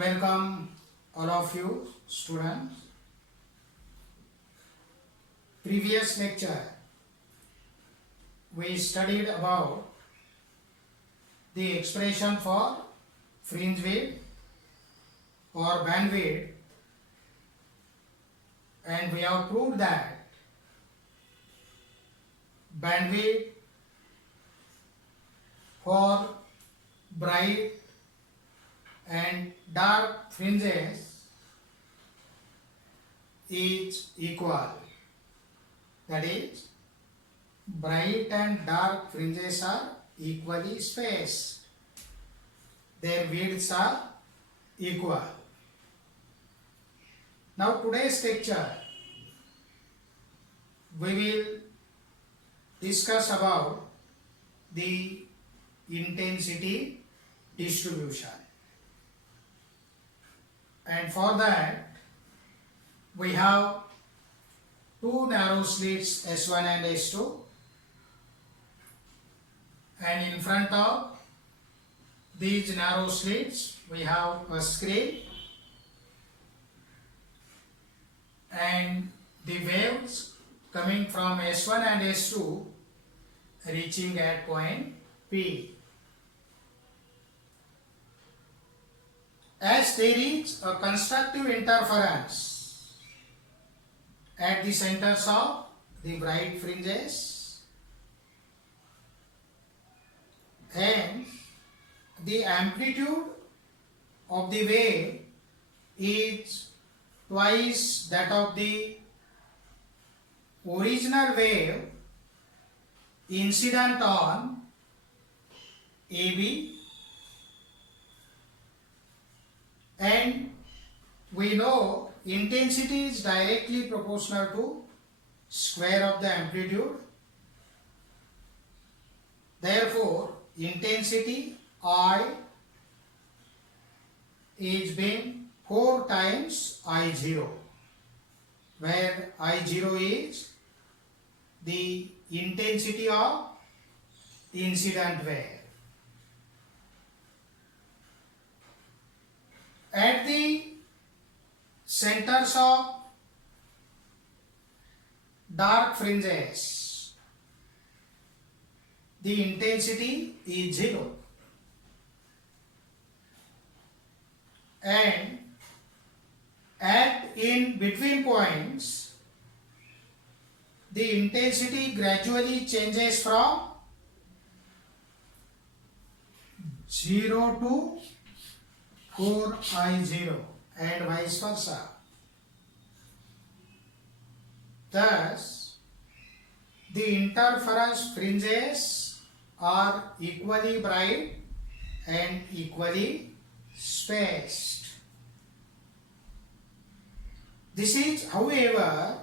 Welcome all of you students. Previous lecture we studied about the expression for fringe width or bandwidth, and we have proved that bandwidth for bright and dark fringes is equal. That is, bright and dark fringes are equally spaced. Their widths are equal. Now today's lecture we will discuss about the intensity distribution. And for that we have two narrow slits S1 and S2, and in front of these narrow slits we have a screen, and the waves coming from S1 and S2 reaching at point P. As there is a constructive interference at the centers of the bright fringes, and the amplitude of the wave is twice that of the original wave incident on AB, and we know intensity is directly proportional to square of the amplitude. Therefore, intensity I is being 4 times I0, where I0 is the intensity of incident wave. At the centers of dark fringes, the intensity is 0, and at in between points the intensity gradually changes from 0 to 4I0 and vice versa. Thus, the interference fringes are equally bright and equally spaced. This is, however,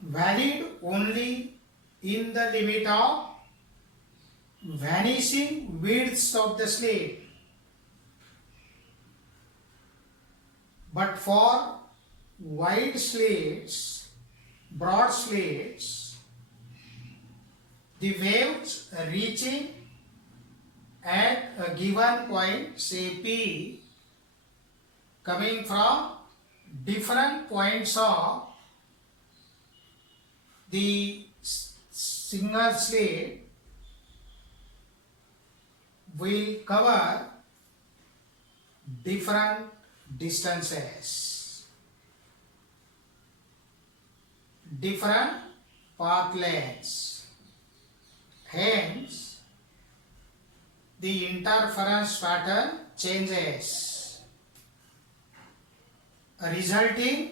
valid only in the limit of vanishing widths of the slit. But for wide slits, broad slits, the waves reaching at a given point, say P, coming from different points of the single slit, will cover different distances, different path lengths. Hence, the interference pattern changes, resulting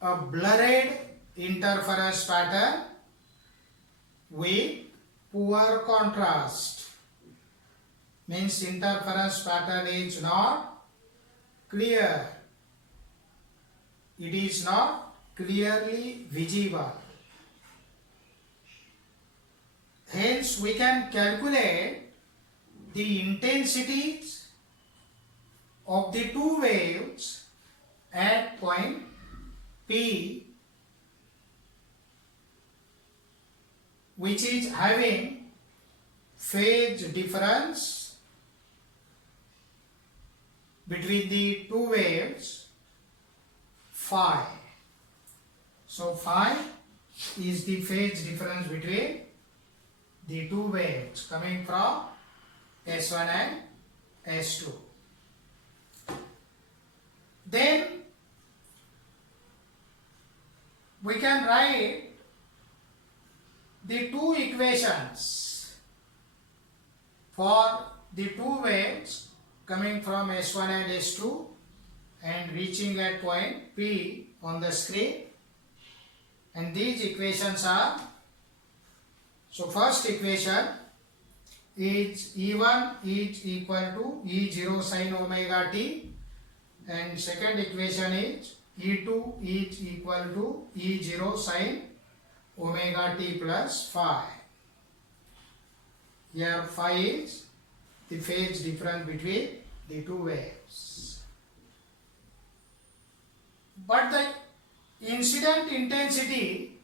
a blurred interference pattern with poor contrast. Means interference pattern is not clear, it is not clearly visible. Hence, we can calculate the intensities of the two waves at point P, which is having phase difference between the two waves phi. So phi is the phase difference between the two waves coming from S1 and S2. Then we can write the two equations for the two waves coming from S1 and S2 and reaching at point P on the screen. And these equations are, so first equation is E1 is equal to E0 sin omega t, and second equation is E2 is equal to E0 sin omega t plus phi. Here phi is the phase difference between the two waves. But the incident intensity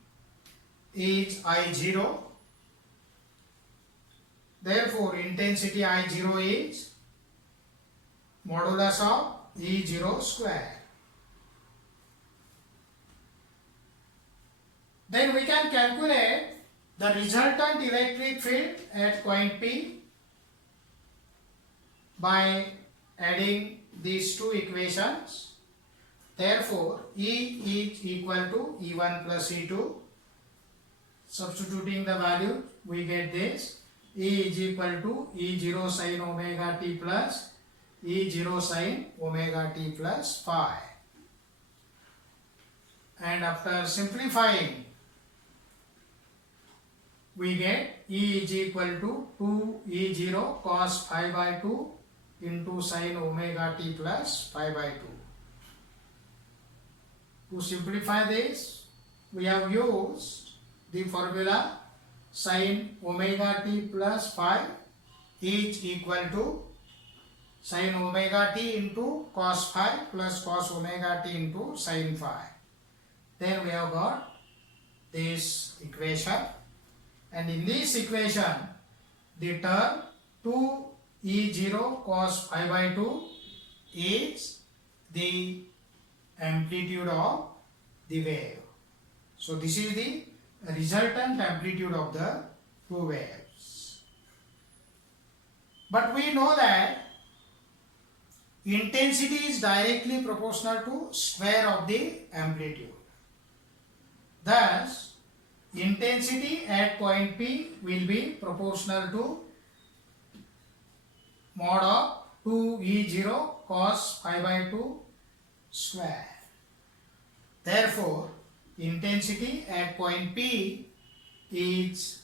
is I0. Therefore, intensity I0 is modulus of E0 square. Then we can calculate the resultant electric field at point P by adding these two equations. Therefore, E is equal to E1 plus E2. Substituting the value, we get this. E is equal to E0 sin omega t plus E0 sin omega t plus phi. And after simplifying, we get E is equal to 2 E0 cos phi by 2 into sin omega t plus phi by 2. To simplify this, we have used the formula sin omega t plus phi is equal to sin omega t into cos phi plus cos omega t into sin phi. Then we have got this equation, and in this equation the term 2 E0 cos phi by 2 is the amplitude of the wave. So this is the resultant amplitude of the two waves. But we know that intensity is directly proportional to square of the amplitude. Thus, intensity at point P will be proportional to mod of 2 E0 cos phi by 2 square. Therefore, intensity at point P is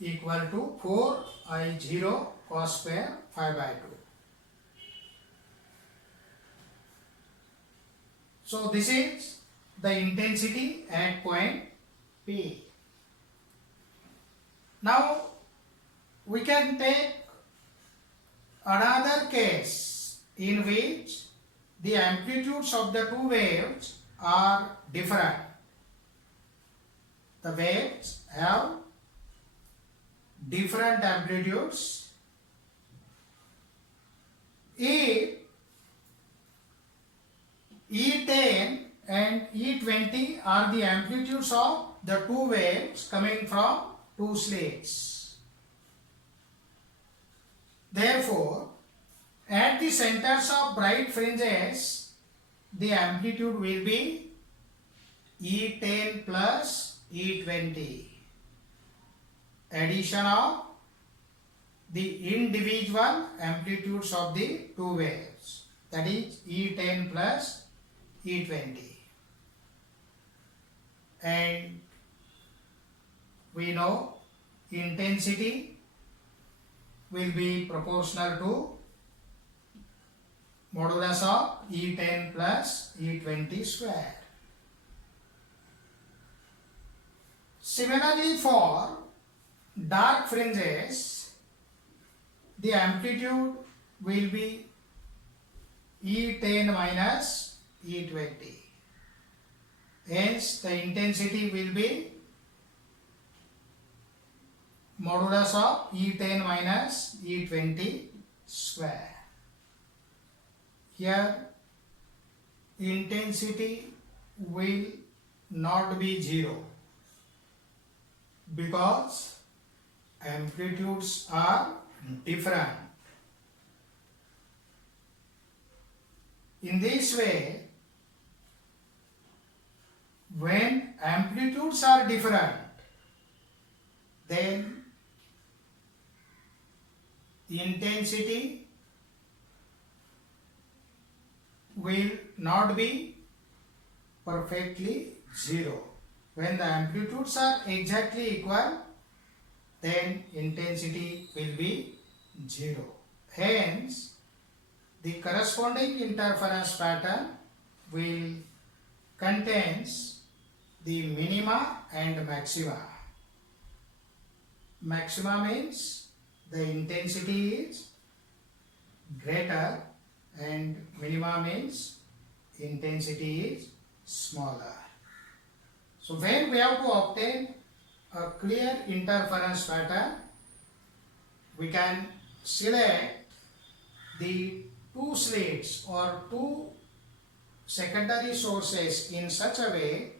equal to 4 I0 cos square phi by 2. So this is the intensity at point P. Now we can take another case in which the amplitudes of the two waves are different. The waves have different amplitudes. If E10 and E20 are the amplitudes of the two waves coming from two slits. Therefore, at the centers of bright fringes, the amplitude will be E10 plus E20. Addition of the individual amplitudes of the two waves, that is E10 plus E20. And we know intensity will be proportional to modulus of E10 plus E20 square. Similarly, for dark fringes, the amplitude will be E10 minus E20. Hence, the intensity will be modulus of E10 minus E20 square. here intensity will not be zero because amplitudes are different. In this way, when amplitudes are different, then intensity will not be perfectly zero. When the amplitudes are exactly equal, then intensity will be zero. Hence, the corresponding interference pattern will contains the minima and maxima. Maxima means the intensity is greater and minima means intensity is smaller. So when we have to obtain a clear interference pattern, we can select the two slits or two secondary sources in such a way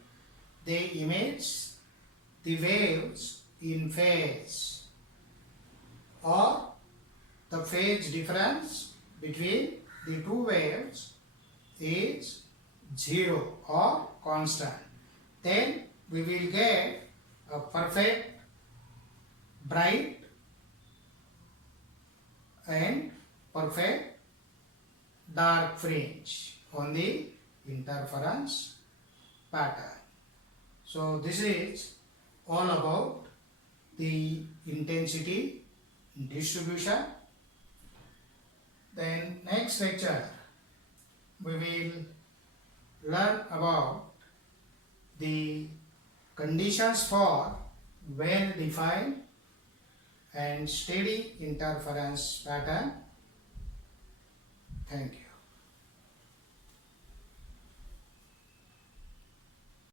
they emit the waves in phase, or the phase difference between the two waves is zero or constant. Then we will get a perfect bright and perfect dark fringe on the interference pattern. So this is all about the intensity distribution. Then next lecture we will learn about the conditions for well-defined and steady interference pattern. Thank you.